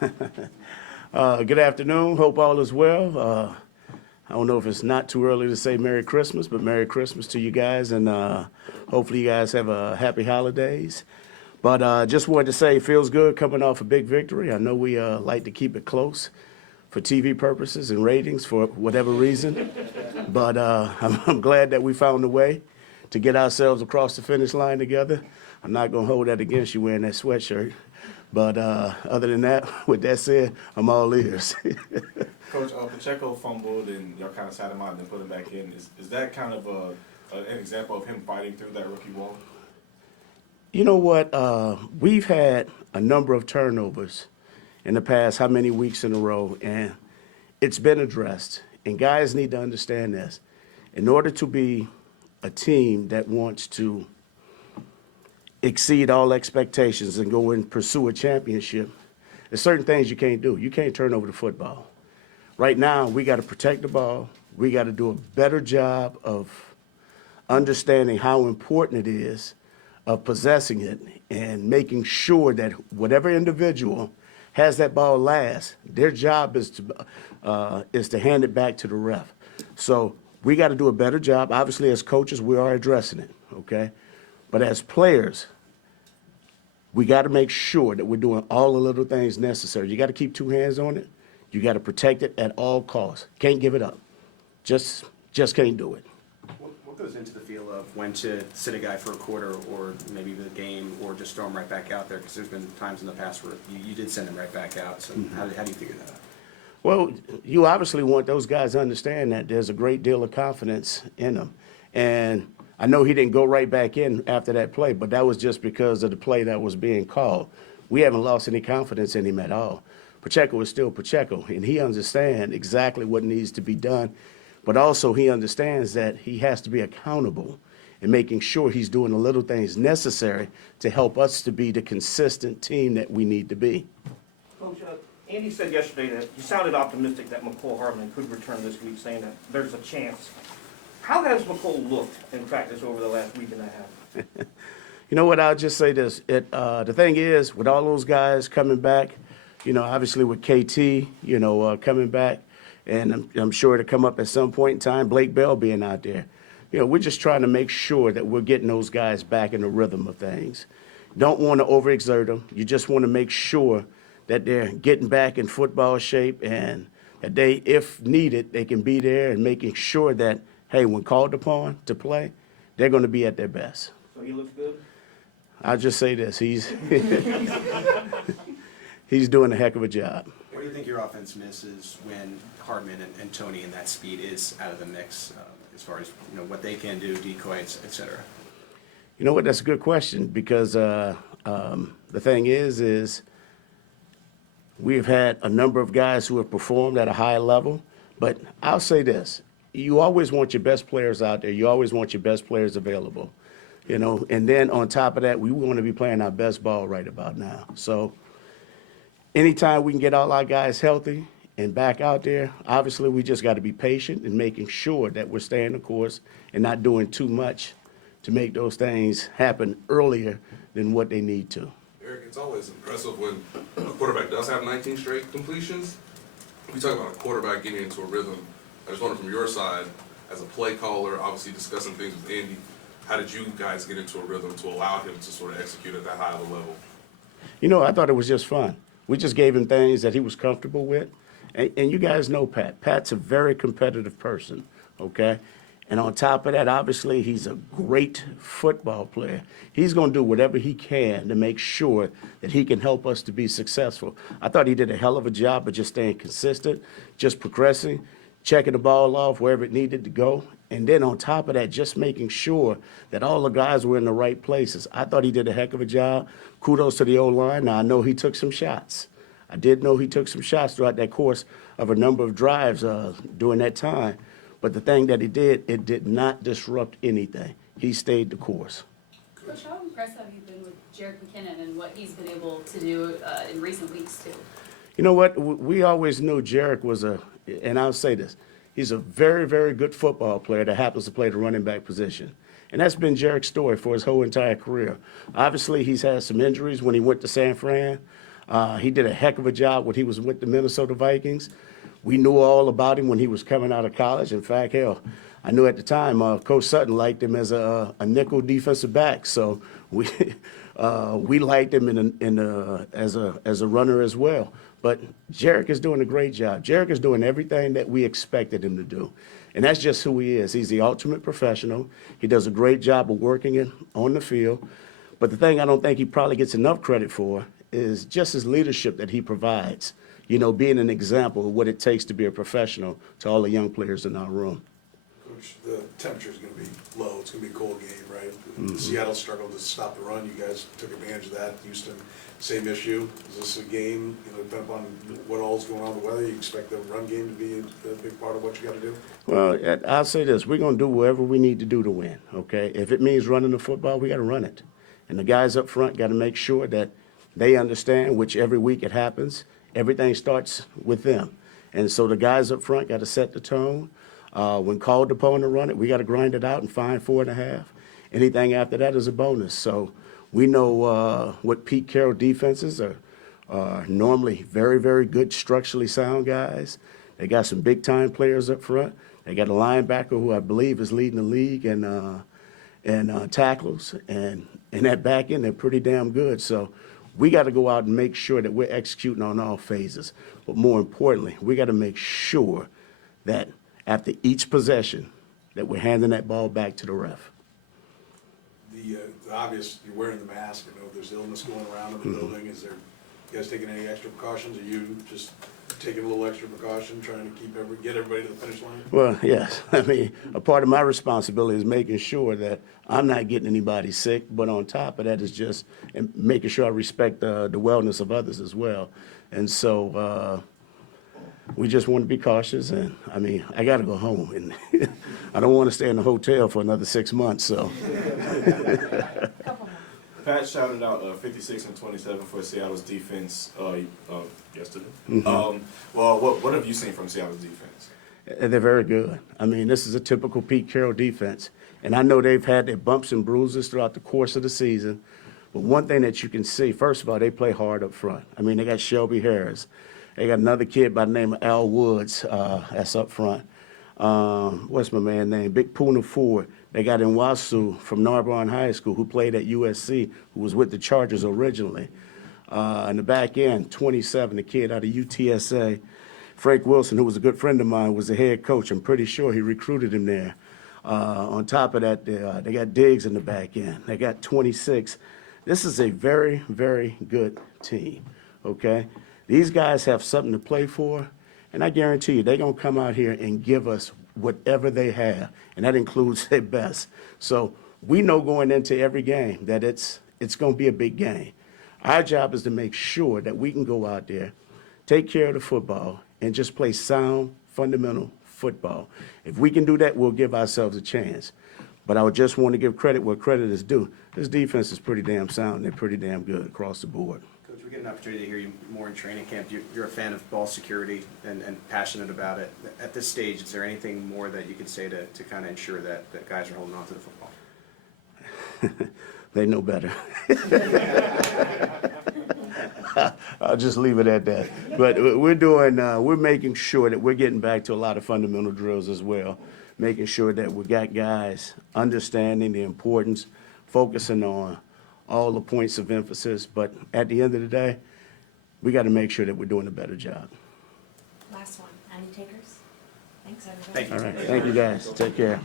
Good afternoon. Hope all is well. I don't know if it's not too early to say Merry Christmas, but Merry Christmas to you guys, and hopefully you guys have a happy holidays. But just wanted to say it feels good coming off a big victory. I know we like to keep it close for TV purposes and ratings for whatever reason, but I'm glad that we found a way to get ourselves across the finish line together. I'm not going to hold that against you wearing that sweatshirt. But other than that, with that said, I'm all ears. Coach, Pacheco fumbled and y'all kind of sat him out and then put him back in. Is that kind of an example of him fighting through that rookie wall? You know what? We've had a number of turnovers in the past how many weeks in a row, and it's been addressed. And guys need to understand this. In order to be a team that wants to exceed all expectations and go and pursue a championship, there's certain things you can't do. You can't turn over the football. Right now, we got to protect the ball. We got to do a better job of understanding how important it is of possessing it and making sure that whatever individual has that ball last, their job is to hand it back to the ref. So we got to do a better job. Obviously, as coaches, we are addressing it, okay? But as players, we got to make sure that we're doing all the little things necessary. You got to keep two hands on it. You got to protect it at all costs. Can't give it up. Just can't do it. What goes into the feel of when to sit a guy for a quarter or maybe the game or just throw him right back out there? Because there's been times in the past where you did send him right back out. So how do you figure that out? Well, you obviously want those guys to understand that there's a great deal of confidence in them. And I know he didn't go right back in after that play, but that was just because of the play that was being called. We haven't lost any confidence in him at all. Pacheco is still Pacheco, and he understands exactly what needs to be done, but also he understands that he has to be accountable and making sure he's doing the little things necessary to help us to be the consistent team that we need to be. Coach, Andy said yesterday that you sounded optimistic that McCole Hardman could return this week, saying that there's a chance. How has McCole looked in practice over the last week and a half? You know what? I'll just say this. The thing is, with all those guys coming back, obviously with KT, coming back, and I'm sure to come up at some point in time, Blake Bell being out there. We're just trying to make sure that we're getting those guys back in the rhythm of things. Don't want to overexert them. You just want to make sure that they're getting back in football shape and that they, if needed, they can be there and making sure that, hey, when called upon to play, they're going to be at their best. So he looks good? I'll just say this. He's he's doing a heck of a job. Where do you think your offense misses when Hardman and Tony and that speed is out of the mix as far as what they can do, decoys, et cetera? You know what? That's a good question because the thing is we've had a number of guys who have performed at a high level, but I'll say this. You always want your best players out there. You always want your best players available, and then on top of that, we want to be playing our best ball right about now. So anytime we can get all our guys healthy and back out there, obviously we just got to be patient and making sure that we're staying the course and not doing too much to make those things happen earlier than what they need to. Eric, it's always impressive when a quarterback does have 19 straight completions. We talk about a quarterback getting into a rhythm. I just wonder from your side, as a play caller, obviously discussing things with Andy, how did you guys get into a rhythm to allow him to sort of execute at that high of a level? I thought it was just fun. We just gave him things that he was comfortable with. And you guys know Pat. Pat's a very competitive person, okay? And on top of that, obviously, he's a great football player. He's going to do whatever he can to make sure that he can help us to be successful. I thought he did a hell of a job of just staying consistent, just progressing, checking the ball off wherever it needed to go. And then on top of that, just making sure that all the guys were in the right places. I thought he did a heck of a job. Kudos to the O-line. Now, I know he took some shots. I did know he took some shots throughout that course of a number of drives during that time. But the thing that he did, it did not disrupt anything. He stayed the course. Coach, how impressed have you been with Jerrick McKinnon and what he's been able to do in recent weeks, too? You know what? We always knew Jerrick was and I'll say this, he's a very, very good football player that happens to play the running back position. And that's been Jerrick's story for his whole entire career. Obviously, he's had some injuries when he went to San Fran. He did a heck of a job when he was with the Minnesota Vikings. We knew all about him when he was coming out of college. In fact, hell, I knew at the time Coach Sutton liked him as a nickel defensive back. So we liked him as a runner as well. But Jerrick is doing a great job. Jerrick is doing everything that we expected him to do. And that's just who he is. He's the ultimate professional. He does a great job of working it on the field. But the thing I don't think he probably gets enough credit for is just his leadership that he provides. You know, being an example of what it takes to be a professional to all the young players in our room. Coach, the temperature's going to be low. It's going to be a cold game, right? Seattle struggled to stop the run. You guys took advantage of that. Houston, same issue. Is this a game, depending on what all's going on with the weather, you expect the run game to be a big part of what you got to do? Well, I'll say this. We're going to do whatever we need to do to win, okay? If it means running the football, we got to run it. And the guys up front got to make sure that they understand, which every week it happens, everything starts with them. And so the guys up front got to set the tone. When called upon to run it, we got to grind it out and find 4.5. Anything after that is a bonus. So we know what Pete Carroll defenses are normally very, very good, structurally sound guys. They got some big-time players up front. They got a linebacker who I believe is leading the league in tackles. And in that back end, they're pretty damn good. So we got to go out and make sure that we're executing on all phases. But more importantly, we got to make sure that after each possession that we're handing that ball back to the ref. The obvious, you're wearing the mask. I know there's illness going around in the building. Is there, you guys taking any extra precautions? Are you just taking a little extra precaution, trying to get everybody to the finish line? Well, yes. I mean, a part of my responsibility is making sure that I'm not getting anybody sick, but on top of that is just making sure I respect the wellness of others as well. And so we just want to be cautious. And, I mean, I got to go home. And I don't want to stay in the hotel for another 6 months, so. Pat shouted out 56 and 27 for Seattle's defense yesterday. Mm-hmm. Well, what have you seen from Seattle's defense? They're very good. I mean, this is a typical Pete Carroll defense. And I know they've had their bumps and bruises throughout the course of the season. But one thing that you can see, first of all, they play hard up front. I mean, they got Shelby Harris. They got another kid by the name of Al Woods that's up front. What's my man's name? Big Puna Ford. They got Nwasu from Narbonne High School, who played at USC, who was with the Chargers originally. In the back end, 27, the kid out of UTSA. Frank Wilson, who was a good friend of mine, was the head coach. I'm pretty sure he recruited him there. On top of that, they got Diggs in the back end. They got 26. This is a very, very good team, okay? These guys have something to play for, and I guarantee you they're going to come out here and give us whatever they have, and that includes their best. So we know going into every game that it's going to be a big game. Our job is to make sure that we can go out there, take care of the football, and just play sound, fundamental football. If we can do that, we'll give ourselves a chance. But I would just want to give credit where credit is due. This defense is pretty damn sound. They're pretty damn good across the board. Coach, we get an opportunity to hear you more in training camp. You're a fan of ball security and passionate about it. At this stage, is there anything more that you could say to kind of ensure that guys are holding on to the football? They know better. I'll just leave it at that. But we're making sure that we're getting back to a lot of fundamental drills as well, making sure that we got guys understanding the importance, focusing on all the points of emphasis. But at the end of the day, we got to make sure that we're doing a better job. Last one. Any takers? Thanks, everybody. Thank you. All right. Thank you, guys. Take care.